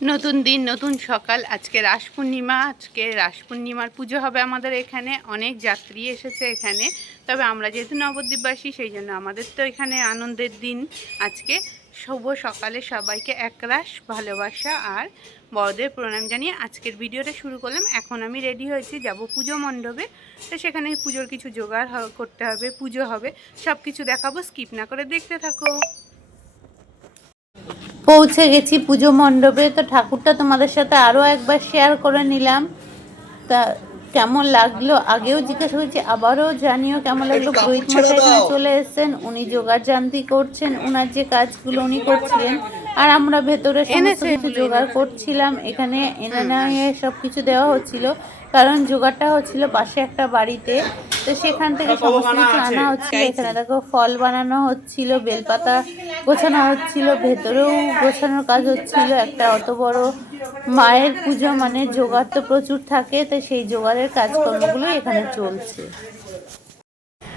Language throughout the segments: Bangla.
নতুন দিন, নতুন সকাল। আজকে রাস পূর্ণিমা আজকে রাস পূর্ণিমার পুজো হবে আমাদের এখানে। অনেক যাত্রী এসেছে এখানে। তবে আমরা যেহেতু নবদ্বীপবাসী, সেই জন্য আমাদের তো এখানে আনন্দের দিন। আজকে শুভ সকালে সবাইকে একরাশ ভালোবাসা আর বড়দের প্রণাম জানিয়ে আজকের ভিডিওটা শুরু করলাম। এখন আমি রেডি হয়েছি, যাব পুজো মণ্ডপে। তো সেখানে পুজোর কিছু জোগাড় করতে হবে, পুজো হবে। সব কিছু দেখাবো, স্কিপ না করে দেখতে থাকো। পৌঁছে গেছি পুজো মণ্ডপে। তো ঠাকুরটা তোমাদের সাথে আরও একবার শেয়ার করে নিলাম। তা কেমন লাগল? আগেও জিজ্ঞাসা করছি আবারও জানিও কেমন লাগল? পুরোহিত মশাই চলে এসছেন উনি যোগাযান্তি করছেন ওনার যে কাজগুলো উনি করছিলেন আর আমরা ভেতরে সমস্ত কিছু জোগাড় করছিলাম। এখানে এনে নিয়ে সব কিছু দেওয়া হচ্ছিল। কারণ জোগাড়টা হচ্ছিল পাশে একটা বাড়িতে। তো সেখান থেকে সমস্ত কিছু আনা হচ্ছিল। এখানে দেখো ফল বানানো হচ্ছিল বেলপাতা গোছানো হচ্ছিল ভেতরেও গোছানোর কাজ হচ্ছিল। একটা অত বড় মায়ের পুজো মানে জোগাড় তো প্রচুর থাকে তো সেই জোগাড়ের কাজকর্মগুলো এখানে চলছে।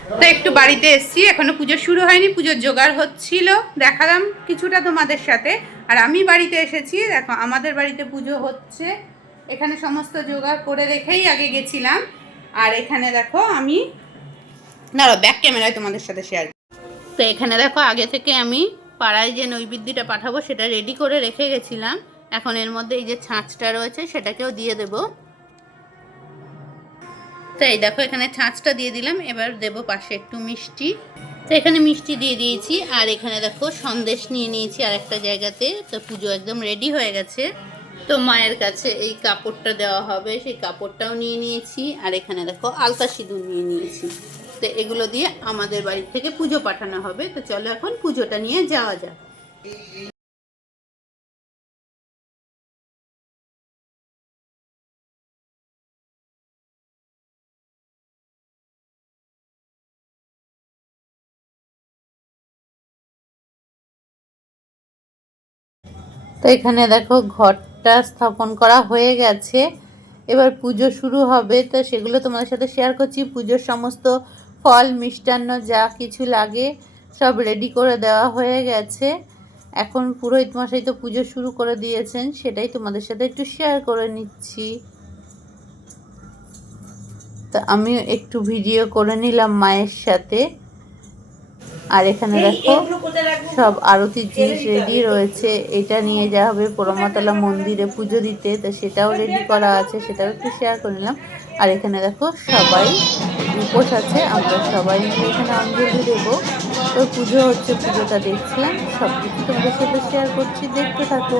তো একটু বাড়িতে এসেছি, এখনও পুজো শুরু হয়নি, পুজোর জোগাড় হচ্ছিল, দেখালাম কিছুটা তোমাদের সাথে। আর আমি বাড়িতে এসেছি, দেখো আমাদের বাড়িতে পুজো হচ্ছে, এখানে সমস্ত জোগাড় করে রেখেই আগে গেছিলাম। আর এখানে দেখো আমি না ব্যাক ক্যামেরায় তোমাদের সাথে শেয়ার তো এখানে দেখো আগে থেকে আমি পাড়ায় যে নৈবেদ্যটা পাঠাবো, সেটা রেডি করে রেখে গেছিলাম। এখন এর মধ্যে এই যে ছাঁচটা রয়েছে, সেটাকেও দিয়ে দেবো। তো এই দেখো, এখানে ছাঁচটা দিয়ে দিলাম। এবার দেব পাশে একটু মিষ্টি। তো এখানে মিষ্টি দিয়ে দিয়েছি। আর এখানে দেখো, সন্দেশ নিয়ে নিয়েছি আর একটা জায়গাতে। তো পুজো একদম রেডি হয়ে গেছে। তো মায়ের কাছে এই কাপড়টা দেওয়া হবে। সেই কাপড়টাও নিয়ে নিয়েছি। আর এখানে দেখো, আলতা সিঁদুর নিয়ে নিয়েছি। তো এগুলো দিয়ে আমাদের বাড়ি থেকে পুজো পাঠানো হবে। তো চলো এখন পুজোটা নিয়ে যাওয়া যাক। এখানে দেখো ঘরটা স্থাপন করা হয়ে গেছে। এবার পুজো শুরু হবে, তো সেগুলো তোমাদের সাথে শেয়ার করছি। পুজোর সমস্ত ফল, মিষ্টান্ন, যা কিছু লাগে, সব রেডি করে দেওয়া হয়ে গেছে। এখন পুরোহিত মশাই তো পুজো শুরু করে দিয়েছেন, সেটাই তোমাদের সাথে একটু শেয়ার করে নিচ্ছি। তো আমিও একটু ভিডিও করে নিলাম মায়ের সাথে। আর এখানে দেখো সব আরতির জিনিস রেডি রয়েছে। এটা নিয়ে যাওয়া হবে পোড়ামাতলা মন্দিরে পুজো দিতে। তো সেটাও রেডি করা আছে সেটাও একটু শেয়ার করে নিলাম। আর এখানে দেখো সবাই উপোস আছে। আমরা সবাই মিলে এখানে অঞ্জলি দেবো। তো পুজো হচ্ছে পুজোটা দেখছিলাম। সব কিছু তোমাদের সাথে শেয়ার করছি। দেখতে থাকো।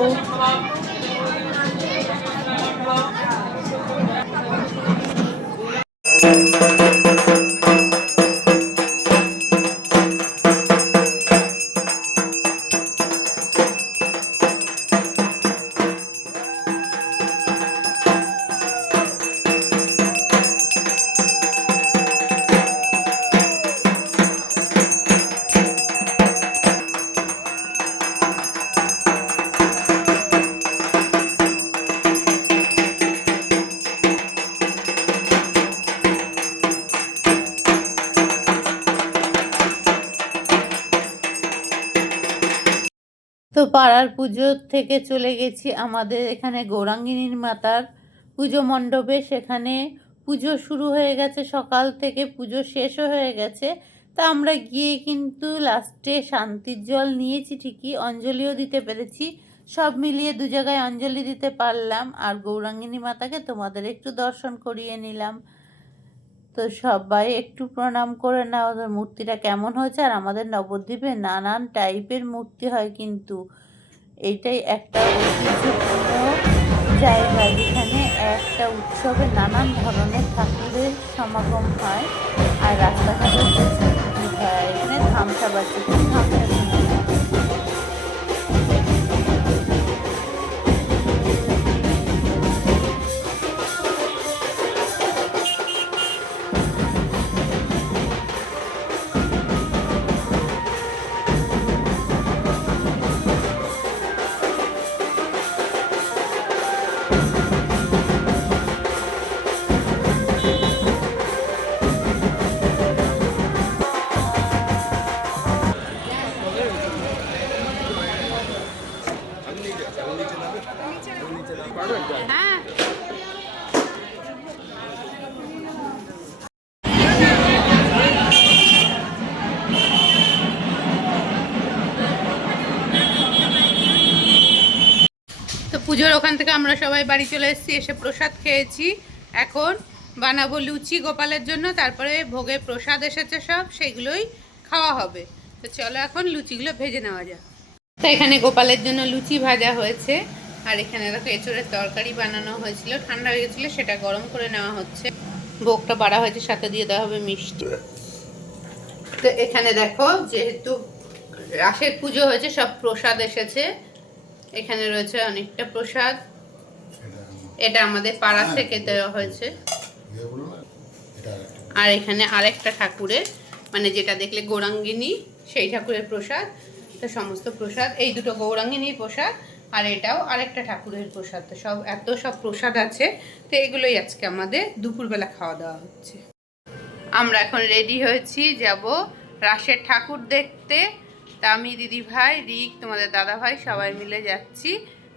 তো পাড়ার পুজো থেকে চলে গেছি আমাদের এখানে গৌরাঙ্গিনীর মাতার পুজো মণ্ডপে। সেখানে পুজো শুরু হয়ে গেছে, সকাল থেকে পুজো শেষও হয়ে গেছে। তা আমরা গিয়ে কিন্তু লাস্টে শান্তির জল নিয়েছি ঠিকই, অঞ্জলিও দিতে পেরেছি। সব মিলিয়ে দু জায়গায় অঞ্জলি দিতে পারলাম। আর গৌরাঙ্গিনী মাতাকে তোমাদের একটু দর্শন করিয়ে নিলাম। তো সবাই একটু প্রণাম করে নাও, ওদের মূর্তিটা কেমন হয়েছে? আর আমাদের নবদ্বীপে নানান টাইপের মূর্তি হয় কিন্তু। এইটাই একটা ঐতিহ্যপূর্ণ জায়গা। যেখানে একটা উৎসবে নানান ধরনের ঠাকুরের সমাগম হয়। আর রাস্তাঘাটে হয়, এখানে ধামসা বাজছে হ্যাঁ। তো পুজোর ওখান থেকে আমরা সবাই বাড়ি চলে এসেছি, এসে প্রসাদ খেয়েছি। এখন বানাবো লুচি গোপালের জন্য, তারপরে ভোগে প্রসাদ এসেছে সব সেগুলোই খাওয়া হবে। তো চলো এখন লুচিগুলো ভেজে নেওয়া যাক। তো এখানে গোপালের জন্য লুচি ভাজা হয়েছে। আর এখানে দেখো এঁচড়ের তরকারি বানানো হয়েছিল। ঠান্ডা হয়ে গেছিল সেটা গরম করে নেওয়া হচ্ছে। ভোগটা বাড়া হয়েছে সাথে দিয়ে দেওয়া হবে মিষ্টি। তো এখানে দেখো যেহেতু রাসের পুজো হয়েছে সব প্রসাদ এসেছে। এখানে রয়েছে অনেকটা প্রসাদ। এটা আমাদের পাড়া থেকে দেওয়া হয়েছে। আর এখানে আরেকটা ঠাকুরের মানে যেটা দেখলে গৌরাঙ্গিনী সেই ঠাকুরের প্রসাদ। তো সমস্ত প্রসাদ এই দুটো গৌরাঙ্গিনীর প্রসাদ। আর এটাও আরেকটা ঠাকুরের প্রসাদ। তো সব, এত সব প্রসাদ আছে, তো এগুলোই আজকে আমাদের দুপুরবেলা খাওয়া দাওয়া হচ্ছে। আমরা এখন রেডি হয়েছি, যাব রাসের ঠাকুর দেখতে। তা আমি দিদি ভাই, রিক, তোমাদের দাদা ভাই, সবাই মিলে যাচ্ছি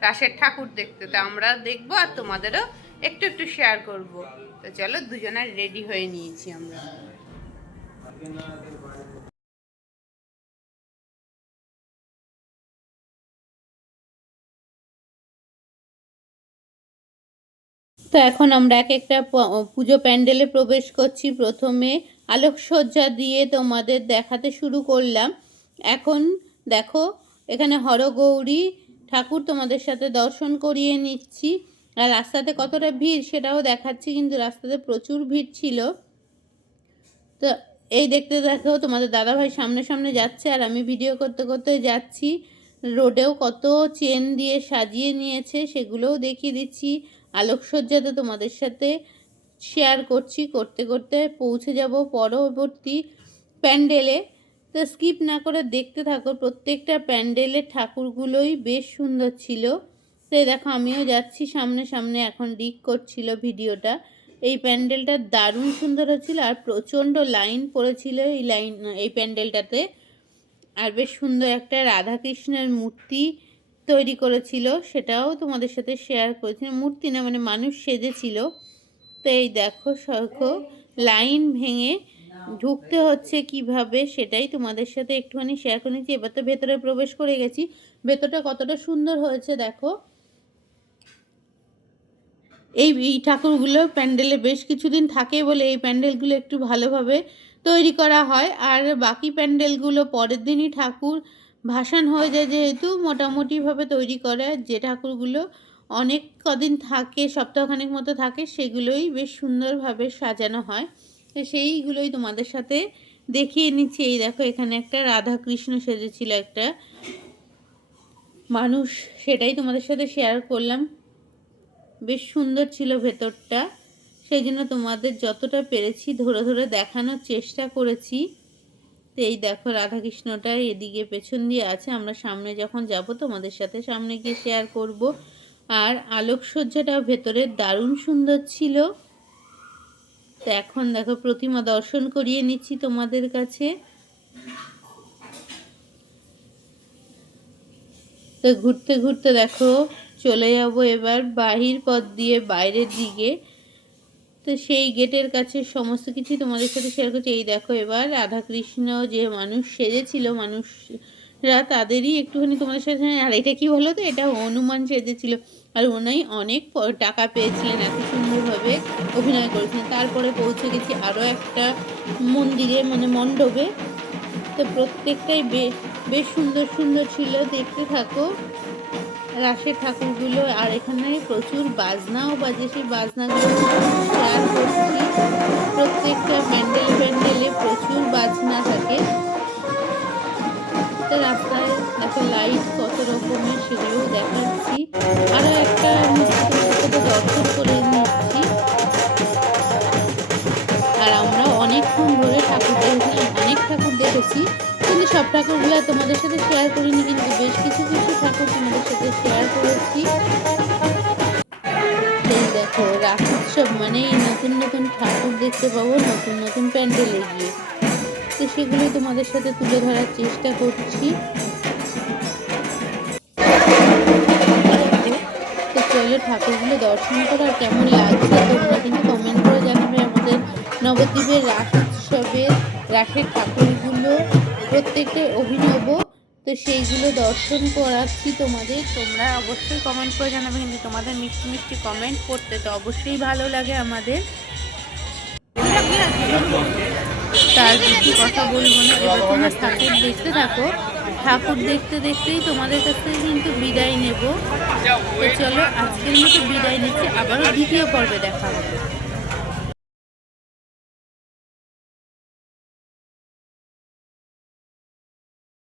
রাসের ঠাকুর দেখতে। তা আমরা দেখব আর তোমাদেরও একটু একটু শেয়ার করব। তো চলো দুজনের রেডি হয়ে নিয়েছি আমরা। তো এখন আমরা এক একটা পুজো প্যান্ডেলে প্রবেশ করছি। প্রথমে আলোকসজ্জা দিয়ে তোমাদের দেখাতে শুরু করলাম। এখন দেখো, এখানে হরগৌরী ঠাকুর তোমাদের সাথে দর্শন করিয়ে নিচ্ছি। আর রাস্তাতে কতটা ভিড় সেটাও দেখাচ্ছি, কিন্তু রাস্তাতে প্রচুর ভিড় ছিল। তো এই দেখতে দেখো, তোমাদের দাদাভাই সামনে সামনে যাচ্ছে আর আমি ভিডিও করতে করতে যাচ্ছি। রোডেও কত চেন দিয়ে সাজিয়ে নিয়েছে, সেগুলোও দেখিয়ে দিচ্ছি। আলোকসজ্জাতে তোমাদের সাথে শেয়ার করছি, করতে করতে পৌঁছে যাব পরবর্তী প্যান্ডেলে। তো স্কিপ না করে দেখতে থাকো, প্রত্যেকটা প্যান্ডেলের ঠাকুরগুলোই বেশ সুন্দর ছিল। তো দেখো, আমিও যাচ্ছি সামনে সামনে এখন ডিক করছিল ভিডিওটা। এই প্যান্ডেলটা দারুণ সুন্দর হচ্ছিল আর প্রচণ্ড লাইন পড়েছিল এই লাইন, এই প্যান্ডেলটাতে। আর বেশ সুন্দর একটা রাধাকৃষ্ণের মূর্তি তৈরি করেছিল, সেটাও তোমাদের সাথে শেয়ার করেছিল মূর্তি না মানে মানুষ সেজেছিল। তো এই দেখো, সখো লাইন ভেঙে ঢুকতে হচ্ছে কীভাবে সেটাই তোমাদের সাথে একটুখানি শেয়ার করে নিচ্ছি। এবার তো ভেতরে প্রবেশ করে গেছি। ভেতরটা কতটা সুন্দর হয়েছে দেখো। এই এই ঠাকুরগুলো প্যান্ডেলে বেশ কিছুদিন থাকে বলে এই প্যান্ডেলগুলো একটু ভালোভাবে তৈরি করা হয়। আর বাকি প্যান্ডেলগুলো পরের দিনই ঠাকুর ভাসান হয়ে যায় যেহেতু, মোটামুটিভাবে তৈরি করে যে ঠাকুরগুলো অনেক কদিন থাকে, সপ্তাহখানেক মতো থাকে, সেগুলোই বেশ সুন্দরভাবে সাজানো হয়। তো সেইগুলোই তোমাদের সাথে দেখিয়ে নিচ্ছি। এই দেখো, এখানে একটা রাধা কৃষ্ণ সেজেছিল একটা মানুষ, সেটাই তোমাদের সাথে শেয়ার করলাম। বেশ সুন্দর ছিল ভেতরটা। সেই জন্য তোমাদের যতটা পেরেছি ধরে ধরে দেখানোর চেষ্টা করেছি। তো এই দেখো রাধাকৃষ্ণটা এদিকে পেছন দিয়ে আছে। আমরা সামনে যখন যাব, তোমাদের সাথে সামনে গিয়ে শেয়ার করব। আর আলোকসজ্জাটা ভেতরে দারুণ সুন্দর ছিল। তো এখন দেখো প্রতিমা দর্শন করিয়ে নিচ্ছি তোমাদের কাছে। তো ঘুরতে ঘুরতে দেখো, চলে যাব এবার বাহির পথ দিয়ে বাইরের দিকে। তো সেই গেটের কাছে সমস্ত কিছু তোমাদের সাথে শেয়ার করছি। এই দেখো এবার রাধাকৃষ্ণ যে মানুষ সেজেছিল, মানুষরা তাদেরই একটুখানি তোমাদের সাথে আর এটা কি বলো তো? এটা হনুমান সেজেছিল। আর ওনাই অনেক টাকা পেয়েছিলেন, এত সুন্দরভাবে অভিনয় করেছিলেন। তারপরে পৌঁছে গেছি আরও একটা মন্দিরে মানে মণ্ডপে। তো প্রত্যেকটাই বেশ সুন্দর সুন্দর ছিল, দেখতে থাকো। রাসের ঠাকুরগুলো আর এখানে প্রচুর বাজনাও বাজে। সেই বাজনাগুলো শেয়ার করছি। প্রত্যেকটা প্যান্ডেল প্যান্ডেলে প্রচুর বাজনা থাকে। রাস্তায় একটা লাইট কত রকমের সেগুলোও দেখাচ্ছি। আরও একটা দর্শন করে নিচ্ছি। আর আমরা অনেকক্ষণ ধরে ঠাকুর দেখেছিলাম অনেক ঠাকুর দেখেছি। সব ঠাকুরগুলো তোমাদের সাথে শেয়ার করিনি, কিন্তু বেশ কিছু কিছু ঠাকুর তোমাদের সাথে শেয়ার করেছি। দেখো রাস উৎসব মানে নতুন নতুন ঠাকুর দেখতে পাবো, নতুন নতুন প্যান্ডেলে গিয়ে। তো সেগুলোই তোমাদের সাথে তুলে ধরার চেষ্টা করছি। তো চলো ঠাকুরগুলো দর্শন করো, আর কেমন লাগছে তোমরা কিন্তু কমেন্ট করে জানাবে আমাদের নবদ্বীপের রাস উৎসবের রাসের ঠাকুরগুলো। প্রত্যেকটা অভিনব। তো সেইগুলো দর্শন করাচ্ছি তোমাদের। তোমরা অবশ্যই কমেন্ট করে জানাবে, কিন্তু তোমাদের মিষ্টি মিষ্টি কমেন্ট করতে তো অবশ্যই ভালো লাগে আমাদের। তার বেশি কথা বলব না, এবার তোমরা ঠাকুর দেখতে থাকো। ঠাকুর দেখতে দেখতেই তোমাদের কাছ থেকে কিন্তু বিদায় নেব। তো চলো, আজকের মতো বিদায় নিচ্ছি। আবারও দ্বিতীয় পর্বে দেখা হবে।